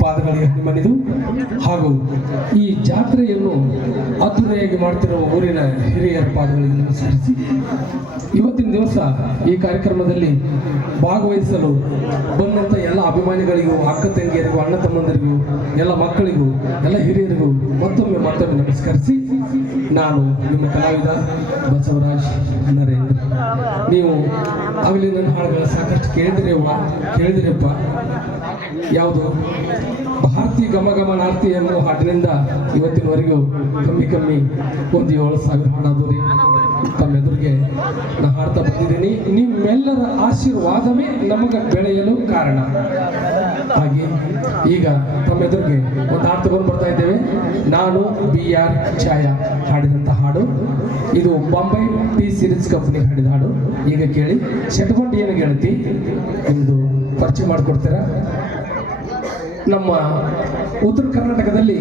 ಪಾದಗಳಿಗೆ ಮನೆದು ಹಾಗೂ ಈ ಜಾತ್ರೆಯನ್ನು ಅದ್ದೂರಿಯಾಗಿ ಮಾಡ್ತಿರುವ ಊರಿನ ಹಿರಿಯರ ಪಾದಗಳಿಗೆ ನಮಸ್ಕರಿಸಿ ಇವತ್ತಿನ ದಿವಸ ಈ ಕಾರ್ಯಕ್ರಮದಲ್ಲಿ ಭಾಗವಹಿಸಲು ಬಂದಂಥ ಎಲ್ಲ ಅಭಿಮಾನಿಗಳಿಗೂ, ಅಕ್ಕ ತಂಗಿಯರಿಗೂ, ಅಣ್ಣ ತಮ್ಮಂದರಿಗೂ, ಎಲ್ಲ ಮಕ್ಕಳಿಗೂ, ಎಲ್ಲ ಹಿರಿಯರಿಗೂ ಮತ್ತೊಮ್ಮೆ ನಮಸ್ಕರಿಸಿ ನಾನು ನಿಮ್ಮ ಕಲಾವಿದ ಬಸವರಾಜ್ ನರೇಂದ್ರ. ನೀವು ಆಗಲಿ ನನ್ನ ಹಾಡುಗಳ ಸಾಕಷ್ಟು ಕೇಳಿದಿರಪ್ಪ. ಯಾವುದು ಭಾರತೀಯ ಗಮನಾರ್ತಿ ಎನ್ನುವ ಹಾಡಿನಿಂದ ಇವತ್ತಿನವರೆಗೂ ಕಮ್ಮಿ ಒಂದು 7,000 ಹಾಡಾದು ರೀ. ತಮ್ಮೆದುರಿಗೆ ನಾನು ಹಾಡ್ತಾ ಬಂದಿದ್ದೀನಿ. ನಿಮ್ಮೆಲ್ಲರ ಆಶೀರ್ವಾದವೇ ನಮಗೆ ಬೆಳೆಯಲು ಕಾರಣ. ಹಾಗೆ ಈಗ ತಮ್ಮೆದುರಿಗೆ ಒಂದು ಹಾಡು ತಗೊಂಡು ಬರ್ತಾ ಇದ್ದೇವೆ. ನಾನು BR ಛಾಯಾ ಹಾಡಿದಂಥ ಹಾಡು. ಇದು ಬಾಂಬೆ ಟಿ ಸೀರೀಸ್ ಕಂಪನಿ ಹಾಡಿದ ಹಾಡು. ಈಗ ಕೇಳಿ. ಶೆಟ್ಕೊಂಡಿ ಏನು ಗೆಳತಿ ನಿಮ್ಮದು ಪರಿಚಯ ಮಾಡಿಕೊಡ್ತೀರಾ? ನಮ್ಮ ಉತ್ತರ ಕರ್ನಾಟಕದಲ್ಲಿ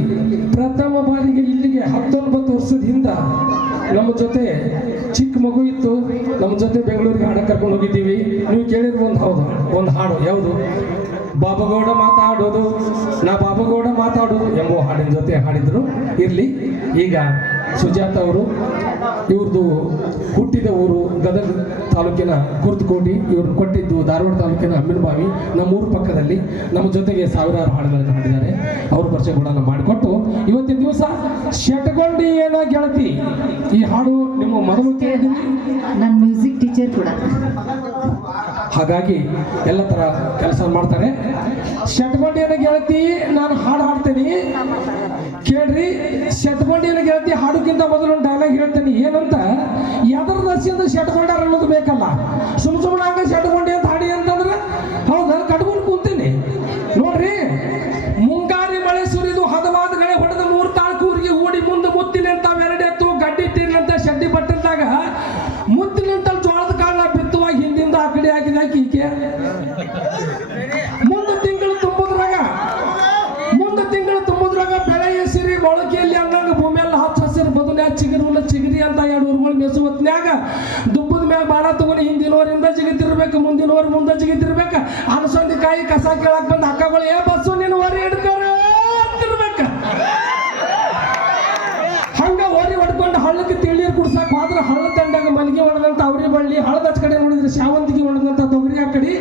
ಪ್ರಥಮ ಬಾರಿಗೆ ಇಲ್ಲಿಗೆ 19 ವರ್ಷದ ಹಿಂದ ನಮ್ಮ ಜೊತೆ ಚಿಕ್ಕ ಮಗು ಇತ್ತು. ನಮ್ಮ ಜೊತೆ ಬೆಂಗಳೂರಿಗೆ ಹಾಡಕ್ಕೆ ಕರ್ಕೊಂಡು ಹೋಗಿದ್ದೀವಿ. ನೀವು ಕೇಳಿರೋ ಒಂದು ಹಾಡು ಯಾವುದು? ಬಾಬಗೌಡ ಮಾತಾಡೋದು, ನಾ ಬಾಬಗೌಡ ಮಾತಾಡೋದು ಎಂಬ ಹಾಡಿನ ಜೊತೆ ಹಾಡಿದ್ರು. ಇರಲಿ. ಈಗ ಸುಜಾತ ಅವರು, ಇವ್ರದ್ದು ಹುಟ್ಟಿದ ಊರು ಗದಗ ತಾಲೂಕಿನ ಕುರ್ತಕೋಟಿ, ಇವ್ರನ್ನ ಕೊಟ್ಟಿದ್ದು ಧಾರವಾಡ ತಾಲೂಕಿನ ಅಮ್ಮಿನಬಾವಿ, ನಮ್ಮೂರು ಪಕ್ಕದಲ್ಲಿ. ನಮ್ಮ ಜೊತೆಗೆ ಸಾವಿರಾರು ಹಾಡುಗಳನ್ನು ಹಾಡಿದ್ದಾರೆ. ಅವ್ರ ಪರಿಚಯ ಕೂಡ ಮಾಡಿಕೊಟ್ಟು ಇವತ್ತಿನ ದಿವಸ ಶೆಟ್ಕೊಂಡಿ ಏನೋ ಗೆಳತಿ ಈ ಹಾಡು ನಿಮ್ಮ ಮೊದಲು ಕೇಳಿದ್ದೀನಿ. ನನ್ನ ಮ್ಯೂಸಿಕ್ ಟೀಚರ್ ಕೂಡ, ಹಾಗಾಗಿ ಎಲ್ಲ ಥರ ಕೆಲಸ ಮಾಡ್ತಾರೆ. ಶೆಟ್ಕೊಂಡಿನ ಗೆಳತಿ ನಾನು ಹಾಡು ಹಾಡ್ತೇನೆ, ಕೇಳ್ರಿ. ಶೆಟ್ಕೊಂಡಿನ ಗೆಳತಿ ಹಾಡುಕ್ಕಿಂತ ಮೊದಲು ಒಂದು ಡೈಲಾಗ್ ಹೇಳ್ತೇನೆ. ಏನಂತ, ಯಾವ್ದ್ರ ದರ್ಶಿಯಿಂದ ಶೆಟ್ಕೊಂಡಾರ ಅನ್ನೋದು ಬೇಕಲ್ಲ. ಸುಮ್ಮನೆ ಹಂಗ ಶೆಟ್ಕೊಂಡಿ ಅಂತ ಹಾಡಿ ಅಂತಂದ್ರೆ ಹೌದಾ ಕಟ್ಕೊಂಡು ಕೂತೀನಿ ನೋಡ್ರಿ. ಮುಂಗಾರಿ ಮಳೆ ಸುರಿದು ಹದವಾದ ಗಳೆ ಹೊಡೆದ 3 ತಾಳು ಊರಿಗೆ ಹೂಡಿ ಮುಂದೆ ಮುತ್ತಿನ ಅಂತ ಎರಡೆತ್ತು ಗಡ್ಡಿ ತಿನ್ನಂತ ಶೆಡ್ಡಿ ಬಟ್ಟದಾಗ ಮುತ್ತಿನಂತ ಜೋಳದ ಕಾಳ ಬಿತ್ತುವಾಗ ಹಿಂದಿಂದ ಆ ಕಡೆ ಹಾಕಿದಾಕ ಈಕೆ ಮುಂದೆ ತಿಂಗಳು ತುಂಬುದ್ರಾಗ ಬೆಳೆ ಸಿರಿ ಮೊಳಕೆಯಲ್ಲಿ ಹಂಗಂಗ ಭೂಮಿಯೆಲ್ಲ ಹಚ್ಚ ಹಸಿರು ಬದನೆ ಚಿಗರಿ ಅಂತ 2 ಊರುಗಳು ಮೇಸು ಹೊತ್ನ್ಯಾಗ ದುಬ್ಬದ ಮ್ಯಾಗ ಬಾಳ ತಗೊಂಡು ಹಿಂದಿನವರಿಂದ ಜಿಗಿತಿರ್ಬೇಕು, ಮುಂದಿನವರು ಮುಂದೆ ಜಿಗಿತಿರ್ಬೇಕು. ಅಲಸಂದಿ ಕಾಯಿ ಕಸ ಕೇಳಕ್ ಬಂದ ಅಕ್ಕಗಳು ಏ ಬಸ್ಸು ನೀನು ಹೊರಿ ಹಿಡ್ಕೊರ ಅಂತಿರ್ಬೇಕ. ಹಂಗ ಹೊರಿ ಹೊಡ್ಕೊಂಡು ಹಳ್ಳಕ್ಕೆ ತಿಳೀರು ಕುಡ್ಸಕ್ ಹೋದ್ರೆ ಹಳ್ಳ ದಂಡಾಗ ಮಲ್ಲಿಗೆ ಹೊಡೆದಂತ ಅವ್ರಿ ಬಳ್ಳಿ, ಹಳ್ಳದ ಕಡೆ ನೋಡಿದ್ರೆ ಶಾವಂತಿಗೆ ಹೊಡೆದಂತ ತೊಗರಿ ಆ ಕಡೆ,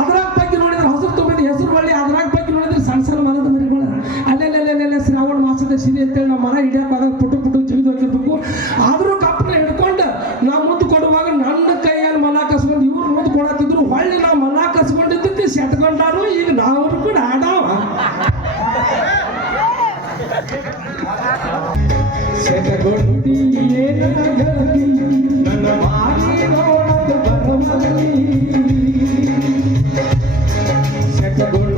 ಅದ್ರಾಗ ಬಗ್ಗೆ ನೋಡಿದ್ರೆ ಹಸಿರು ತುಂಬಿದ ಹೆಸರು ಬಳ್ಳಿ, ಅದ್ರಾಗ ಬಗ್ಗೆ ನೋಡಿದ್ರೆ ಸಣ್ಣ ಮರದ ಮರಿಗಳು. ಅಲ್ಲೆಲ್ಲೆಲ್ಲೆಲ್ಲ ಶ್ರಾವಣ ಮಾಸದ ಸಿರಿ ಅಂತೇಳಿ ನಾವು ಮರ ಹಿಡಿಯಕ್ಕೆ ಹೋದಾಗ ಪುಟ್ಟು ಜಿಗಿದು ಹೋಗಿರ್ಬೇಕು. ಆದ್ರೂ ಕಪ್ಪನ ಹಿಡ್ಕೊಂಡು ನಾವು ಮುದ್ದು ಕೊಡುವಾಗ ನನ್ನ ಕೈಯಲ್ಲಿ ಮನ ಕಸ್ಕೊಂಡು ಇವ್ರು ಮುದ್ದು ಕೊಡತ್ತಿದ್ರು. ಹೊಳ್ಳಿ ನಾವು ಮನ ಕಸ್ಕೊಂಡಿದ್ದಕ್ಕೆ ಸೆಟ್ಕೊಂಡಾರು. ಈಗ ನಾವು ಕೂಡ ಆಡಾವ ಶೆಟ್ಕೊಂಡಿ ನನ್ನ ಮಾರಿ ನೋಡೋದು ಬರವಲ್ಲಿ ಶೆಟ್ಕೊಂಡಿ